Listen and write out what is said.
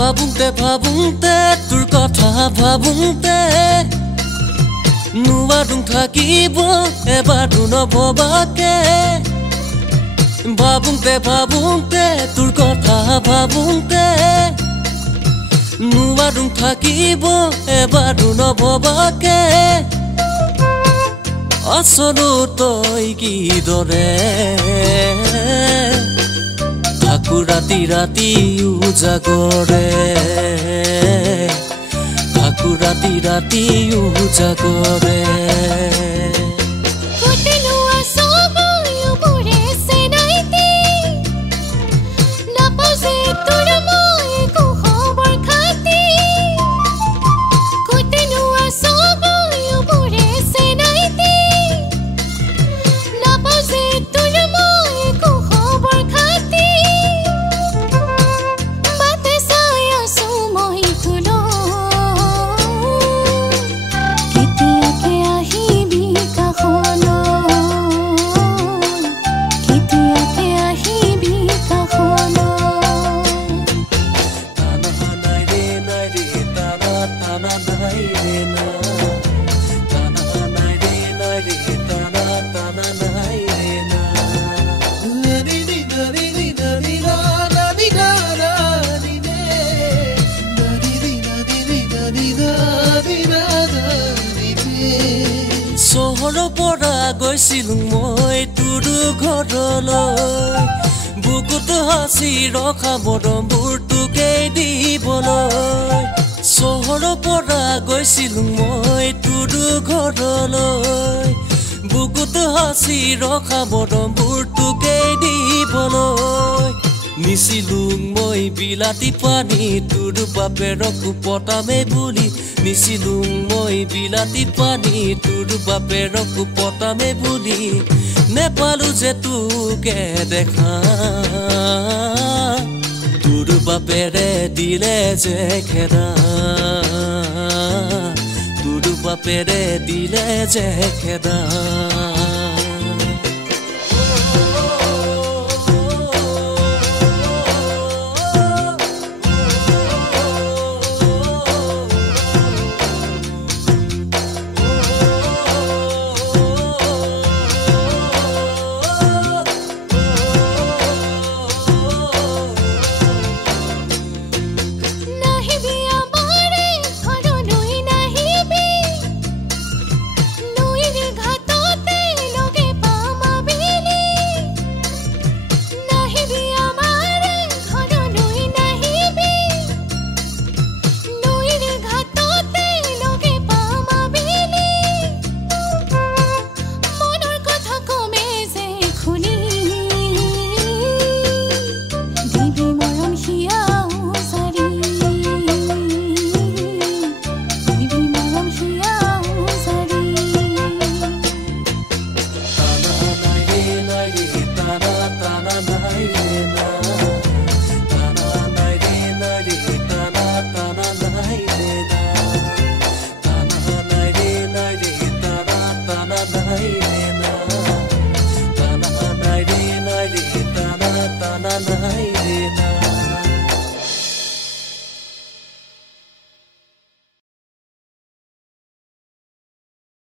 ভাবুংতে তোৰ কথা ভাবুংতে নোৱাৰোঁ থাকিব এবাৰো নভবাকে ভাবুংতে তোৰ কথা ভাবুংতে নোৱাৰোঁ থাকিব এবাৰো নভবাকে আচলো তই কিদৰে থাকো ৰাতি ৰাতি উজাগৰে থাকো ৰাতি ৰাতি উজাগৰে চহৰৰ পৰা গৈছিলো মই তোৰ ঘৰলৈ বুকুত হাসি ৰখা মৰমবোৰ তোকে দিবলৈ চহৰৰ পৰা গৈছিলো মই তোৰ ঘৰলৈ বুকুত হাসি ৰখা মৰমবোৰ তোকে দিবলৈ নিছিলো মই বিলাতী পানী তোৰ বাপেৰক পতামে বুলি নিছিলো মই বিলাতী পানী তোৰ বাপেৰক পতামে বুলি নেপালো যে তোকে দেখা তোৰ বাপেৰে দিলে যে খেদা তোৰ বাপেৰে দিলে যে খেদা